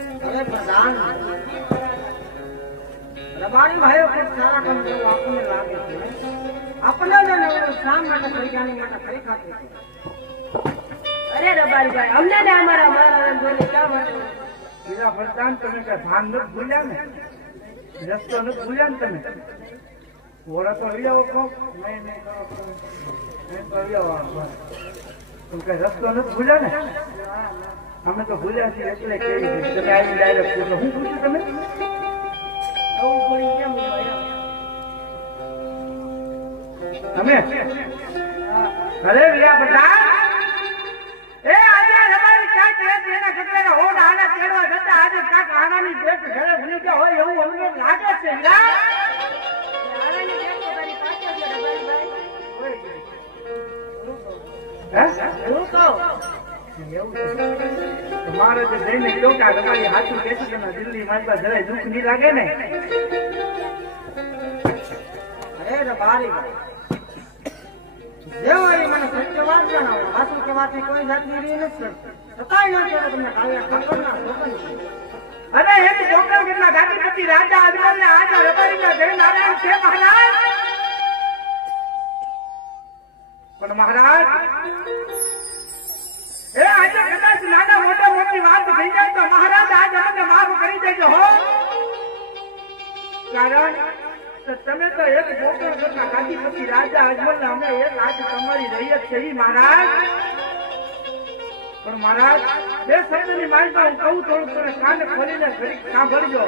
અરે પ્રધાન રબારી ભાઈઓ ખૂબ સારા કામ જેવું આપણને લાગે છે આપણને જ નવું શા માટે ખરીદાની માટે ખરી ખાતું અરે રબારીભાઈ અમને ને અમારા મારા જોડે શા માટે રસ્તો નથી ભૂલ્યા ને? અમે તો ભૂલ્યા છીએ એટલે કેવી તમે આવી ડાયરેક્ટ પૂછો. શું પૂછ્યું તમે? તમે? અરે રિયા બધા એ આજે રબારી ક્યાંક એ એના કેટલાના હોડ આના તેડવા જતા આજે ક્યાંક આનાની પેટ ઘરે ભૂલી ગયા હોય એવું અમને લાગે છે. હે? હું કહું? એવું તો જઈને કહ્યું દિલ્હી મારતા જરાય નહીં લાગે ને? અરે ભાઈ મને સત્ય વાત કોઈ જાતની રી નથી છતાંય ન કહેતો તમને અરે એની છોકરા રાજા અજમલ ને આજા રબારી ના જય છે મહારાજ. પણ મહારાજ એ આજે કદાચ મોટા મોટી વાત થઈ જાય તો મહારાજ આજ અમને માફ કરી દેજો હો. કારણ તમે તો એક રાજા અજમલ અમે એક આજ તમારી રૈયત છે મહારાજ. પણ મહારાજ, બે શબ્દની હું કહું થોડું તમે કાને ખોલીને ઘડી સાંભળજો.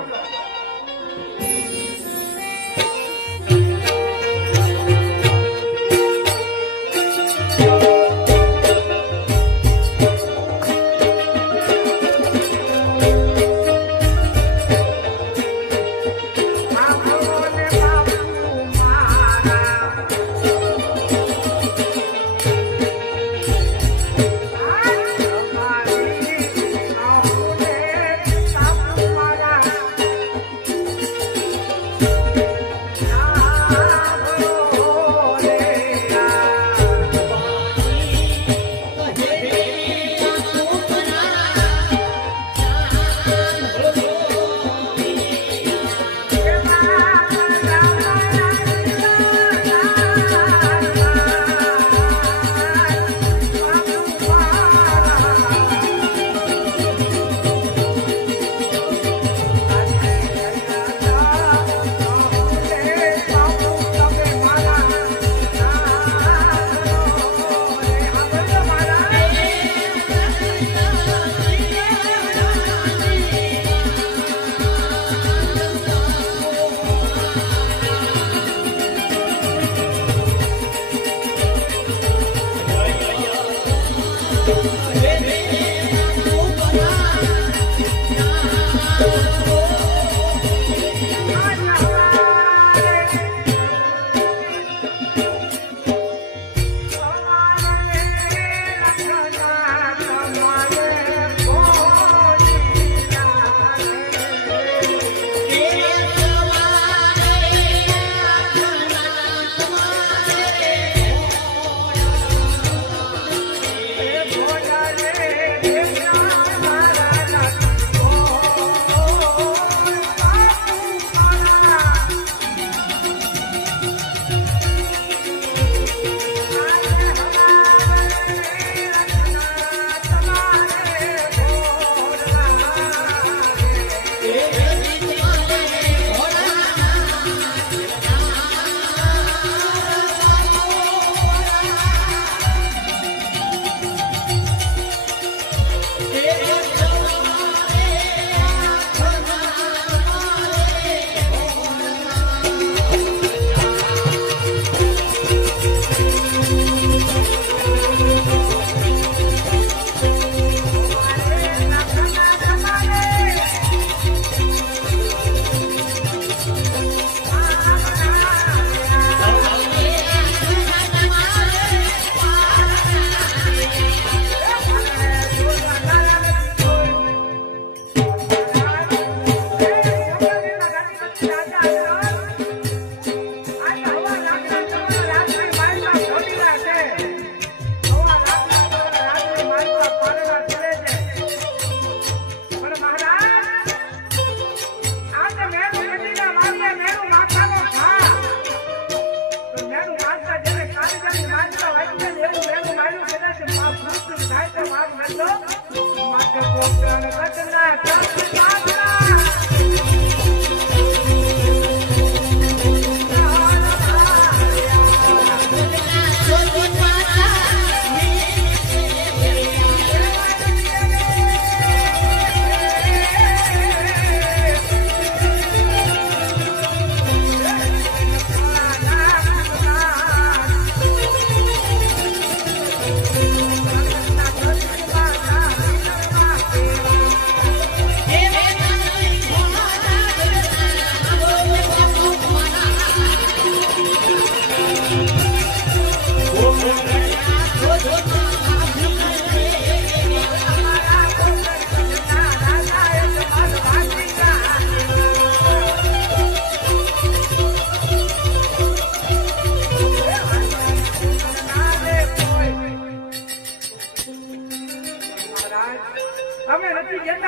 Thank you.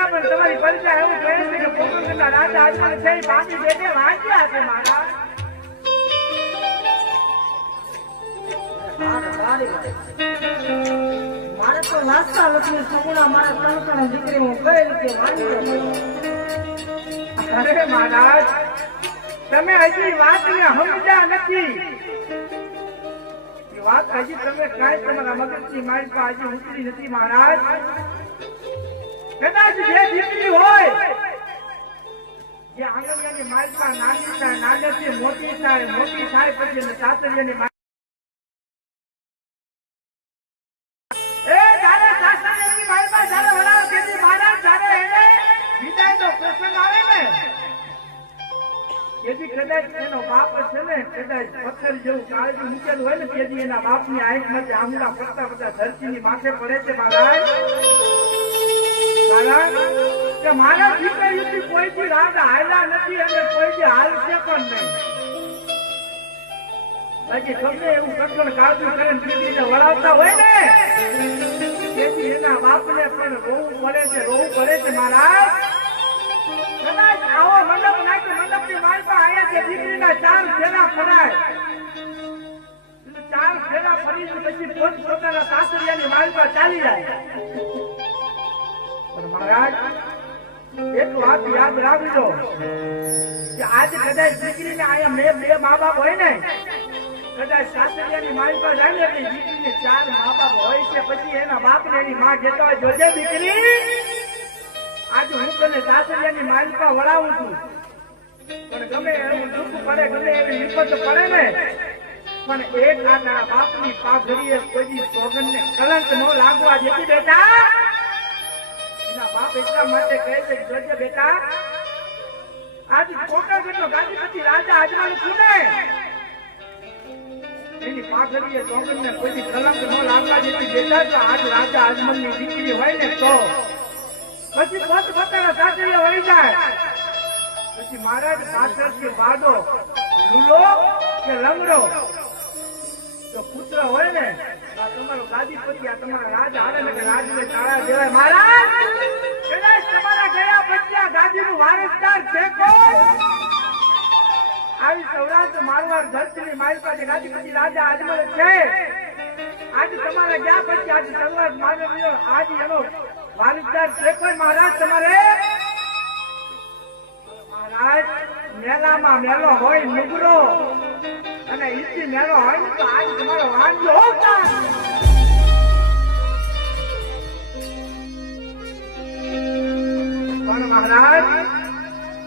પણ તમારી પરિચય એવું કહે છે કે પોરબંદરના રાજા આજકાલ છે બાકી બેઠે વાંચ્યા છે મારા મારે તો વાંચતા નથી સુગુણા મારા ત્રણ ત્રણ દીકરી હું કઈ રીતે અરે મહારાજ તમે હજી વાતને સમજ્યા નથી. વાત હજી તમે કાંઈ તમારા મગજની મારી હજી ઉતરી નથી મહારાજ. કદાચ જે દીકરી હોય, જે આંગણિયાની માલમાં નાની થાય નાનેથી મોટી થાય મોટી થાય પછી એને સાસરિયાની માલ- એ જ્યારે સાસરિયાની માલમાં જ્યારે વડાવ કહેતી મહારાજ જ્યારે એને વિદાયનો પ્રસંગ આવે ને. તેથી કદાચ એનો બાપ છે ને, કદાચ પથ્થર જેવું કાળજી મૂકેલું હોય ને તેથી એના બાપની આંખમાંથી આમલા પડતા પડતા ધરતીની માથે પડે છે, મહારાજ. મહારાજ કે મારા દીકરીથી કોઈથી રાગ હાલ્યા નથી અને કોઈથી હાલશે પણ નહીં. બાકી ને પણ રોવું પડે છે, રોવું પડે છે મારા મંડપ નાખે મંડપની માલપા આયા છે ચાર ફેરા ફરાય. ચાર ફેરા ફરી પછી પોત પોતાના વાત યાદ રાખજો કે આજે કદાચ દીકરીને અહીંયા મેં બે મા બાપ હોય ને ને હું તને સાસરિયાની માલિકા વળાવું છું. પણ ગમે એવું દુઃખ પડે, ગમે એવી વિપત પડે ને, પણ એક આ તારા બાપની પાઘડીએ કોઈ સોગંદને કલંક ન લાગવા દેતી બેટા. રાજા ન રાજા ને વળી જાય. પછી મહારાજ પાછળ કે લૂલો કે લંગડો? તો પુત્ર હોય ને તમારો ગાદીપતિ, આ તમારા રાજ આવે ને કે રાજને તાળા દેવાય. મહારાજ મારવાડ ધરતીની મારી પાસે ગાદીપતિ રાજા આજમલ છે. આજ તમારે ગયા પછી આજ સૌરાષ્ટ્ર માનવીઓ આજ એનો છે કોઈ મહારાજ તમારે મહારાજ, મેલામાં મેલો હોય નુગરો અને ઈચ્છી મેલો હોય ને તો આજ તમારો વાંધો હોતા મહારાજ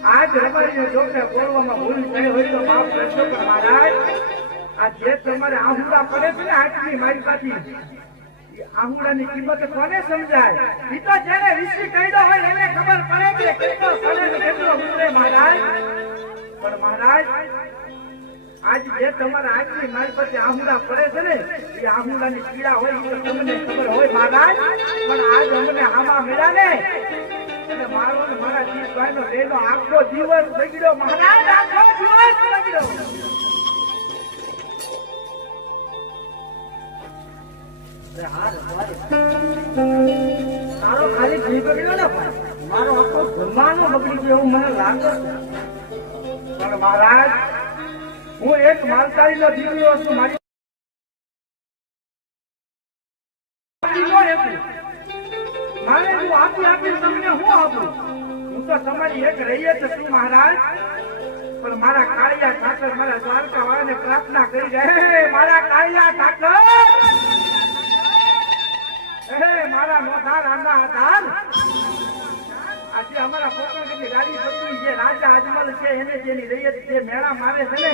આજ રબારીને છોકરા બોલવામાં ભૂલ થઈ હોય તો માફ કરશો પણ મહારાજ, આ જે તમારે આહુડા પડે છે ને આટલી મારી પાછી આહુડાની કિંમત કોને સમજાય? એ તો જેને ઋષિ કહ્યો હોય એને ખબર પડે કે કેટલો પડે કેટલો ઉતરે મહારાજ. પણ મહારાજ, આજ જે તમારા આટલી મારી પાસે આહુડા પડે છે ને, એ આહુડાની પીડા હોય તો તમને ખબર હોય મહારાજ. પણ આજ અમને આમાં મળ્યા ને મારો મારો ને આખો દિવસ બગડ્યો તારો ખાલી ઘી બગડ્યો ને મારો આખો ઘરમાંનો બગડી ગયો એવું મને લાગે. પણ મહારાજ હું એક માલધારીનો દીકરો છું મારી. મારે હું આપી આપી તો તમારી એક રહીએ જ છું મહારાજ? પણ મારા કાળિયા ઠાકર મારા દ્વારકા વાળાને પ્રાર્થના કરી છે. મારા કાળિયા ઠાકર! હે મારા મોઢા રામના આધાર! આજે અમારા પોતાની ગાડી પત્ની જે રાજા અજમલ છે, એને જેની રૈયત જે મેળા મારે છે ને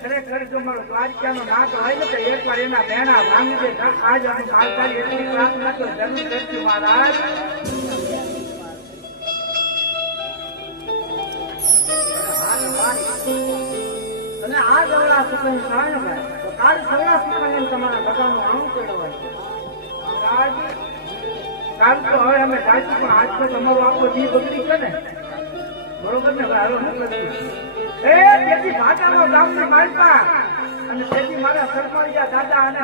ખરેખર જો મારો દ્વારકાનો નાક હોય ને, તો એકવાર એના મેણા ભાંગી દે આજ અમે માલધારી એટલી પ્રાર્થના તો જરૂર કરશું મહારાજ. અને આ જવડા સુખની કારણ તો કાલ સવડા સુખને તમારા બધાનું આવું કેળવાય આજ કાલ તો હવે અમે જાશું પણ આજ તો તમારો આખો જી બગડી છે ને. બરોબર ને? હવે હાલો મોકલી એ તેથી ભાટાનો ગામના માલપા અને તેથી મારા સરપંચ દાદા અને